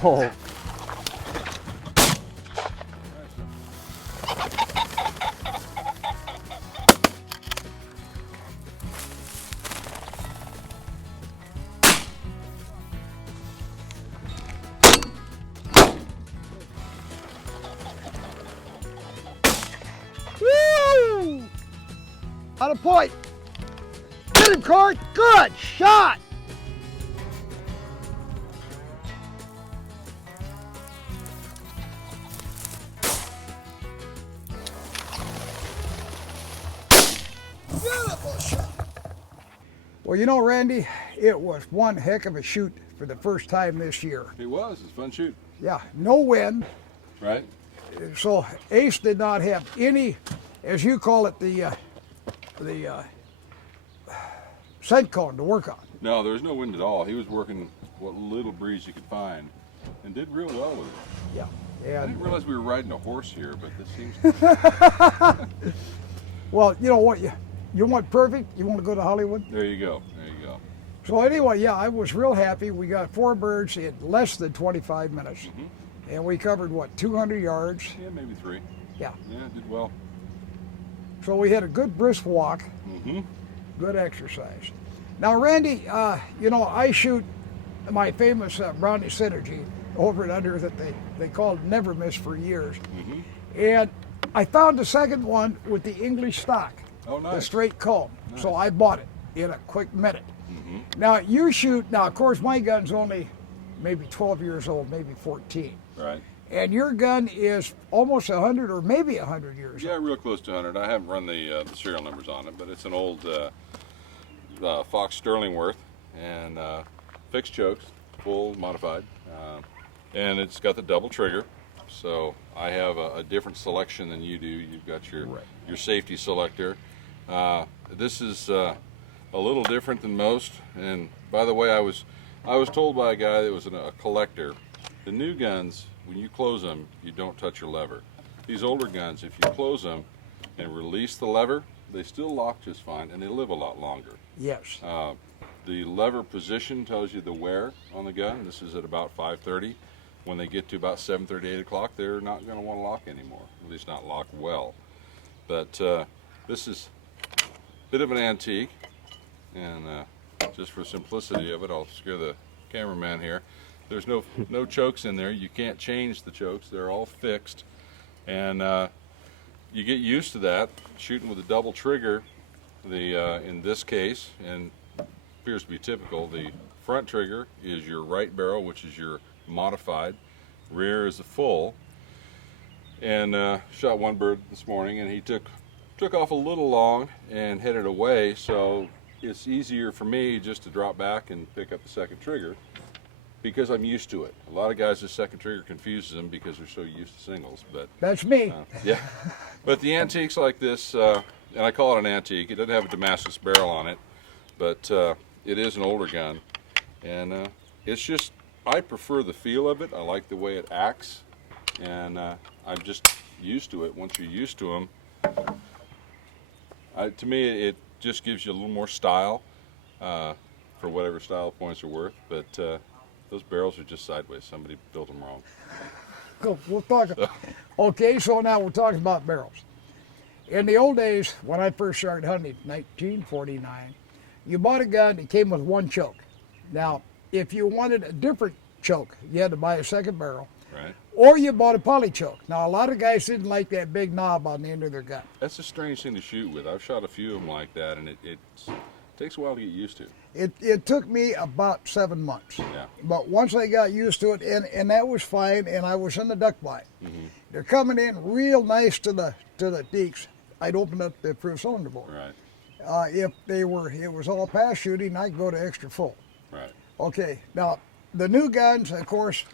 Oh. Woo! On a point. Get him, Court. Good shot. Beautiful shot. Well, you know, Randy, it was one heck of a shoot for the first time this year. It was. It's a fun shoot. Yeah, no wind. Right. So Ace did not have any, as you call it, the scent cone to work on. No, there was no wind at all. He was working what little breeze you could find and did real well with it. Yeah. I And didn't realize we were riding a horse here, but this seems well, you know what, you want perfect, you want to go to Hollywood? There you go. There you go. So anyway, yeah, I was real happy. We got 4 birds in less than 25 minutes. Mm-hmm. And we covered, what, 200 yards? Yeah, maybe 3. Yeah. Yeah, did well. So we had a good brisk walk, Mm-hmm. good exercise. Now, Randy, you know, I shoot my famous Brownie Synergy over and under that they called Never Miss for years. Mm-hmm. And I found the second one with the English stock, Oh, nice. the straight comb. Nice. So I bought it in a quick minute. Mm-hmm. Now, you shoot, now, of course, my gun's only maybe 12 years old, maybe 14. Right. And your gun is almost 100 or maybe 100 years Yeah, old. real close to 100. I haven't run the serial numbers on it, but it's an old Fox Sterlingworth and fixed chokes, full modified, and it's got the double trigger. So I have a different selection than you do. You've got your safety selector. This is a little different than most. And by the way, I was told by a guy that was a collector, the new guns, when you close them, you don't touch your lever. These older guns, if you close them and release the lever, they still lock just fine and they live a lot longer. Yes. The lever position tells you the wear on the gun. This is at about 5:30. When they get to about 7:30, 8 o'clock, they're not going to want to lock anymore, at least not lock well. But this is a bit of an antique, and just for simplicity of it, I'll scare the cameraman here. There's no chokes in there. You can't change the chokes. They're all fixed, and you get used to that. Shooting with a double trigger, in this case, and appears to be typical, the front trigger is your right barrel, which is your modified. Rear is the full. And shot one bird this morning, and he took off a little long and headed away. So it's easier for me just to drop back and pick up the second trigger because I'm used to it. A lot of guys, the second trigger confuses them because they're so used to singles. But That's me. yeah. But the antiques like this, and I call it an antique. It doesn't have a Damascus barrel on it, but it is an older gun, and it's just, I prefer the feel of it. I like the way it acts, and I'm just used to it. Once you're used to them, to me, it just gives you a little more style for whatever style points are worth. But those barrels are just sideways. Somebody built them wrong. Go, we'll talk. Okay, so now we're talking about barrels. In the old days, when I first started hunting, 1949, you bought a gun that came with one choke. Now, if you wanted a different choke, you had to buy a second barrel. Right. Or you bought a poly choke. Now, a lot of guys didn't like that big knob on the end of their gun. That's a strange thing to shoot with. I've shot a few of them like that, and it takes a while to get used to. It took me about 7 months. Yeah. But once I got used to it, and that was fine, and I was in the duck blind. Mm-hmm. They're coming in real nice to the deeks. I'd open up the proof cylinder board. Right. If it was all pass shooting, I'd go to extra full. Right. Okay, now the new guns, of course,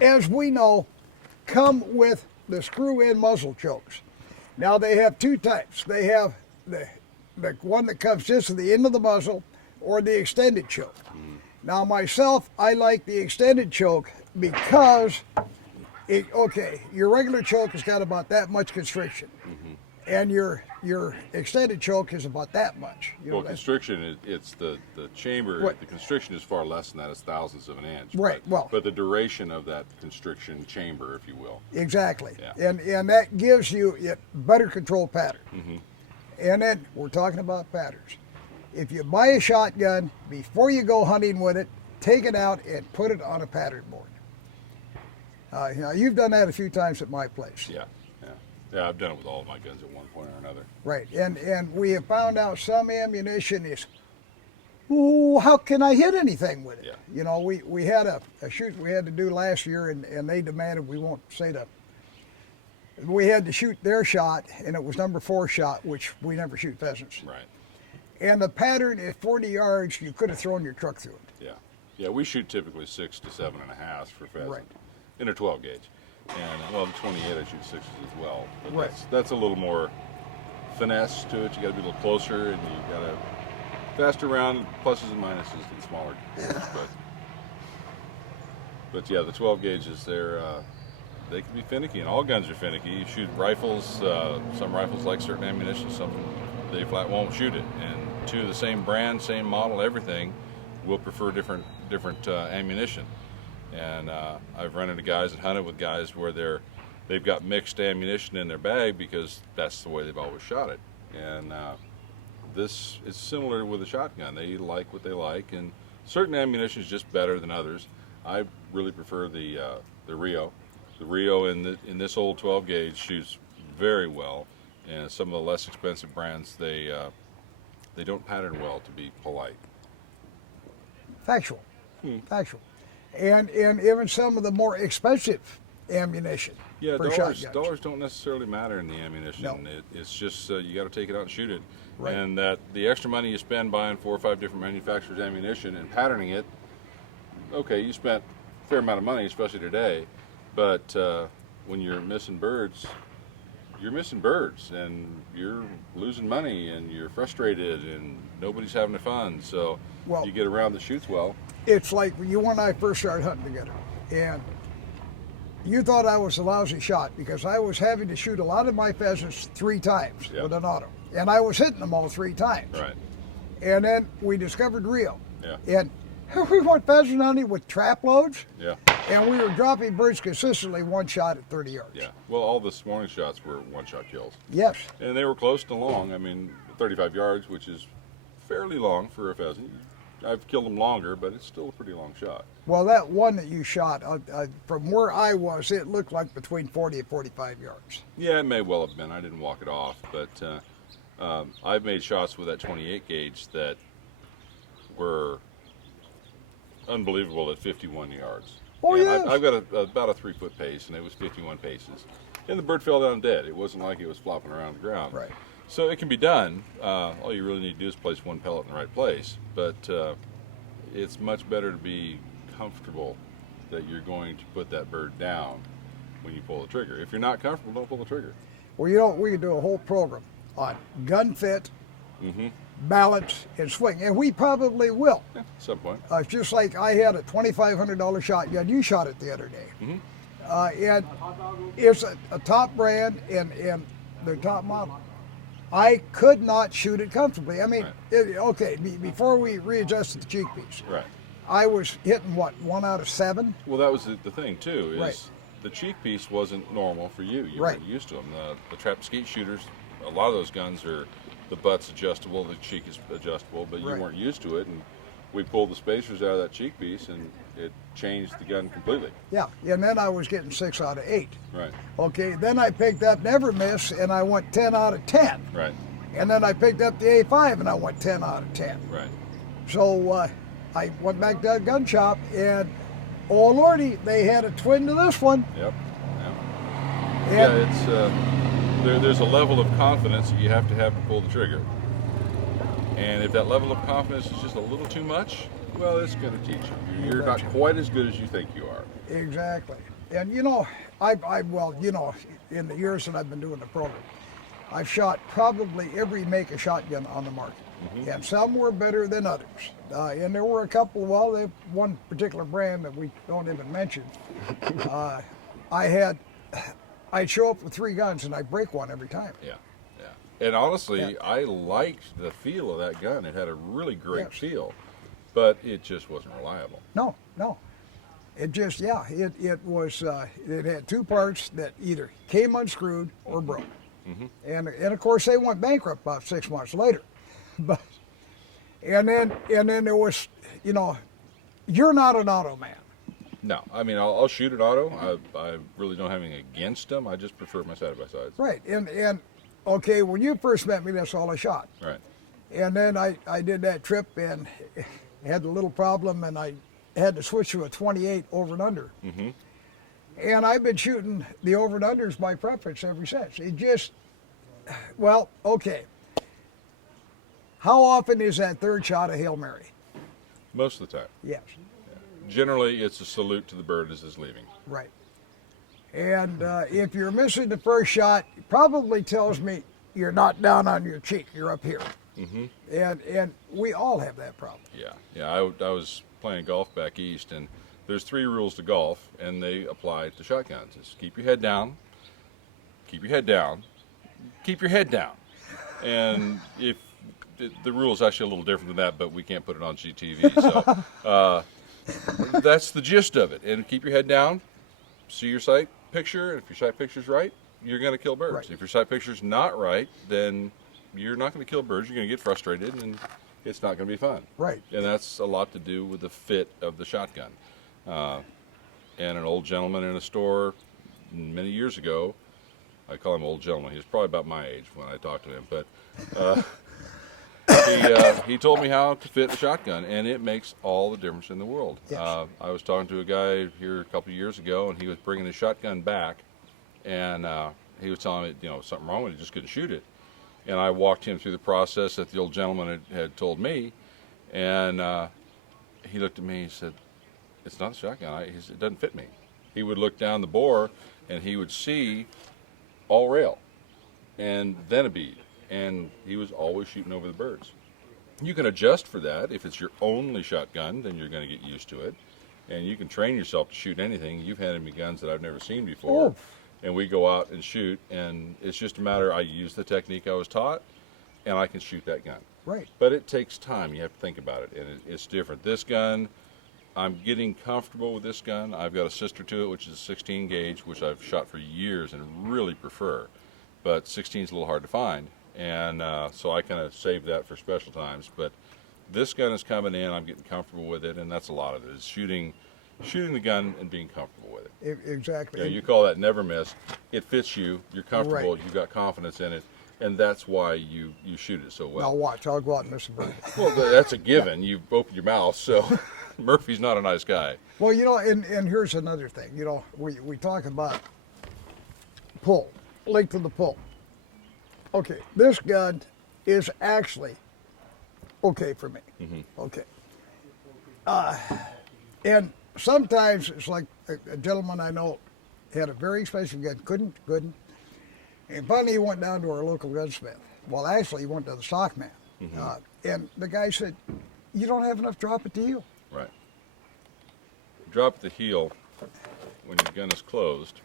as we know, come with the screw-in muzzle chokes. Now they have two types. They have the one that comes just to the end of the muzzle, or the extended choke. Now myself, I like the extended choke because your regular choke has got about that much constriction. and your extended choke is about that much. You know, Well, constriction, it's the chamber, Right. the constriction is far less than that. It's thousandths of an inch. Right, But, well- but the duration of that constriction chamber, if you will. exactly. Yeah. And that gives you a better control pattern. Mm-hmm. And then we're talking about patterns. If you buy a shotgun, before you go hunting with it, take it out and put it on a pattern board. Now, you've done that a few times at my place. Yeah, yeah. Yeah, I've done it with all of my guns at one point or another. Right. And we have found out some ammunition is, ooh, how can I hit anything with it? Yeah. You know, we had a shoot we had to do last year, and they demanded, we won't say the, we had to shoot their shot, and it was number 4 shot, which we never shoot pheasants. Right. And the pattern at 40 yards, you could have thrown your truck through it. Yeah. Yeah, we shoot typically 6 to 7.5 for pheasant. Right. In a 12 gauge. And, well, the 28 I shoot 6s as well. But Right. that's a little more finesse to it. You got to be a little closer, and you got to faster round, pluses and minuses to the smaller gauges. But yeah, the 12 gauges, they can be finicky, and all guns are finicky. You shoot rifles, some rifles like certain ammunition, some they flat won't shoot it. And two of the same brand, same model, everything, will prefer different ammunition. And I've run into guys and hunted with guys where they've got mixed ammunition in their bag because that's the way they've always shot it. And this is similar with a shotgun. They like what they like, and certain ammunition is just better than others. I really prefer the Rio. The Rio in this old 12 gauge shoots very well, and some of the less expensive brands they don't pattern well, to be polite. Factual. Factual. And even some of the more expensive ammunition Yeah, for dollars shotguns. don't necessarily matter in the ammunition. No. It's just you got to take it out and shoot it. Right. And that the extra money you spend buying 4 or 5 different manufacturers' ammunition and patterning it, okay, you spent a fair amount of money, especially today. But when you're missing birds, you're missing birds, and you're losing money, and you're frustrated, and nobody's having fun. So Well- you get around that shoots well. It's like when you and I first started hunting together, and you thought I was a lousy shot because I was having to shoot a lot of my pheasants 3 times Yeah. with an auto, and I was hitting them all 3 times. Right. And then we discovered Rio, Yeah. and we went pheasant hunting with trap loads, Yeah. and we were dropping birds consistently 1 shot at 30 yards. Yeah. Well, all this morning shots were one-shot kills. Yes. And they were close to long. I mean, 35 yards, which is fairly long for a pheasant. I've killed them longer, but it's still a pretty long shot. Well, that one that you shot, from where I was, it looked like between 40 and 45 yards. Yeah, it may well have been. I didn't walk it off, but I've made shots with that 28 gauge that were unbelievable at 51 yards. Oh, and yes. I've got about a 3-foot pace, and it was 51 paces. And the bird fell down dead. It wasn't like it was flopping around the ground. Right. So it can be done. All you really need to do is place one pellet in the right place. But it's much better to be comfortable that you're going to put that bird down when you pull the trigger. If you're not comfortable, don't pull the trigger. Well, you know, we could do a whole program on gun fit, balance, and swing, and we probably will. Yeah, at some point. Just like I had a $2,500 shotgun you shot it the other day. And it's a top brand and the top model. I could not shoot it comfortably. I mean, before we readjusted the cheek piece, Right. I was hitting, what, 1 out of 7? Well, that was the thing, too, is Right. the cheek piece wasn't normal for you. You Right. weren't used to them. The trap skeet shooters, a lot of those guns are, the butt's adjustable, the cheek is adjustable, but you Right. weren't used to it. And we pulled the spacers out of that cheek piece, and it changed the gun completely. Yeah, and then I was getting 6 out of 8. Right, Okay, then I picked up Never Miss, and I went 10 out of 10. right, And then I picked up the A5, and I went 10 out of 10. right. So I went back to the gun shop, and oh lordy, they had a twin to this one. Yep. And Yeah, it's there's a level of confidence that you have to pull the trigger. And if that level of confidence is just a little too much, well, it's going to teach you. You're not quite as good as you think you are. exactly. And you know, well, you know, in the years that I've been doing the program, I've shot probably every make of shotgun on the market. And some were better than others. And there were a couple, well, one particular brand that we don't even mention. I'd show up with 3 guns and I'd break one every time. Yeah, And honestly, Yeah. I liked the feel of that gun. It had a really great Yes. feel, but it just wasn't reliable. No, no. It just, yeah, it was, it had two parts that either came unscrewed or broke. And of course they went bankrupt about 6 months later. But, and then there was, you know, you're not an auto man. No, I mean, I'll shoot an auto. I really don't have anything against them. I just prefer my side-by-sides. Right. And okay, when you first met me, that's all I shot. Right. And then I did that trip and had a little problem, and I had to switch to a 28 over and under. And I've been shooting the over and unders by preference ever since. It just, well, okay. How often is that third shot a Hail Mary? Most of the time. Yes. Generally, it's a salute to the bird as it's leaving. Right. And if you're missing the first shot, it probably tells me you're not down on your cheek, you're up here. And we all have that problem. Yeah. I was playing golf back east, and there's 3 rules to golf, and they apply to shotguns. It's keep your head down, keep your head down, keep your head down. And if the rule is actually a little different than that, but we can't put it on GTV. So that's the gist of it. And keep your head down, see your sight picture, and if your sight picture's right, you're going to kill birds. Right. If your sight picture's not right, then you're not going to kill birds. You're going to get frustrated, and it's not going to be fun. Right. And that's a lot to do with the fit of the shotgun. And an old gentleman in a store many years ago, I call him old gentleman. He was probably about my age when I talked to him, but he told me how to fit a shotgun, and it makes all the difference in the world. Yes. I was talking to a guy here a couple of years ago, and he was bringing his shotgun back, and he was telling me, something wrong with it, he just couldn't shoot it. And I walked him through the process that the old gentleman had told me, and he looked at me and said, "It's not a shotgun. He said, it doesn't fit me." He would look down the bore, and he would see all rail, and then a bead, and he was always shooting over the birds. You can adjust for that. If it's your only shotgun, then you're going to get used to it, and you can train yourself to shoot anything. You've handed me guns that I've never seen before. Oh. And we go out and shoot, and it's just a matter, I use the technique I was taught, and I can shoot that gun. Right. But it takes time. You have to think about it, and it's different. This gun, I'm getting comfortable with this gun. I've got a sister to it, which is a 16 gauge, which I've shot for years and really prefer. But 16 is a little hard to find, and so I kind of save that for special times. But this gun is coming in. I'm getting comfortable with it, and that's a lot of it. Is shooting the gun and being comfortable with it. Exactly. You call that never miss. It fits you. You're comfortable. Right. You've got confidence in it, and that's why you shoot it so well. Now watch, I'll go out and miss a bird. Well, that's a given. You've opened your mouth, so Murphy's not a nice guy. Well, and here's another thing. We talk about pull, length of the pull. Okay, this gun is actually okay for me. Okay. And sometimes it's like a gentleman I know had a very expensive gun, couldn't. And finally he went down to our local gunsmith. Well, actually he went to the stockman. And the guy said, "You don't have enough drop at the heel." Right. Drop the heel when your gun is closed.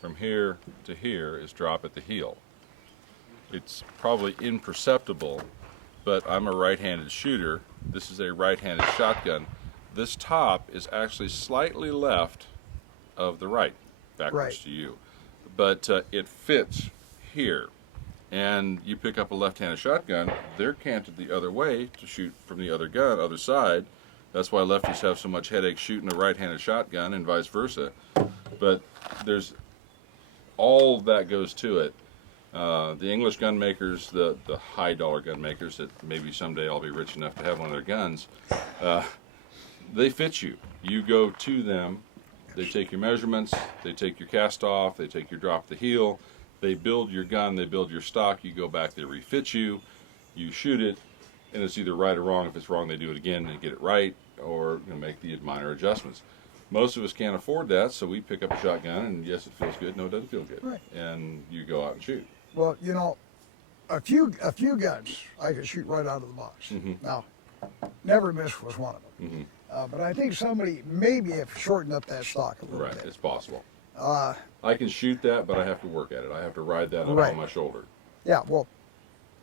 From here to here is drop at the heel. It's probably imperceptible, but I'm a right-handed shooter. This is a right-handed shotgun. This top is actually slightly left of the right, backwards Right. to you. But it fits here. And you pick up a left-handed shotgun, they're canted the other way to shoot from the other side. That's why lefties have so much headache shooting a right-handed shotgun and vice versa. But there's all that goes to it. The English gun makers, the high-dollar gun makers that maybe someday I'll be rich enough to have one of their guns, they fit you. You go to them, they take your measurements, they take your cast off, they take your drop the heel, they build your gun, they build your stock, you go back, they refit you, you shoot it, and it's either right or wrong. If it's wrong, they do it again and get it right, or make the minor adjustments. Most of us can't afford that, so we pick up a shotgun, and yes, it feels good, no, it doesn't feel good. Right. And you go out and shoot. Well, a few guns I could shoot right out of the box. Now, never miss was one of them. But I think somebody maybe have shortened up that stock a little Right, bit. it's possible. I can shoot that, but I have to work at it. I have to ride that up Right. on my shoulder. Yeah, well,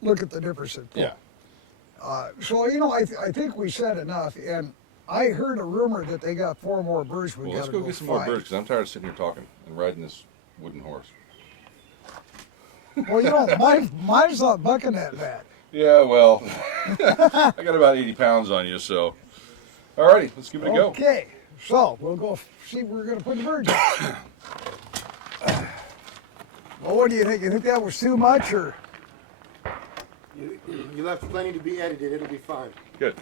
look at the difference in pull. Yeah. So, you know, I think we said enough, and I heard a rumor that they got 4 more birds. We Well, got let's to go get some more 5. birds because I'm tired of sitting here talking and riding this wooden horse. Well, you know, mine's not bucking that bad. Yeah, well, I got about 80 pounds on you, so. Alrighty, let's give it a go. Okay, so we'll go see where we're going to put the birds out. Well, what do you think? You think that was too much, or? You left plenty to be edited. It'll be fine. Good.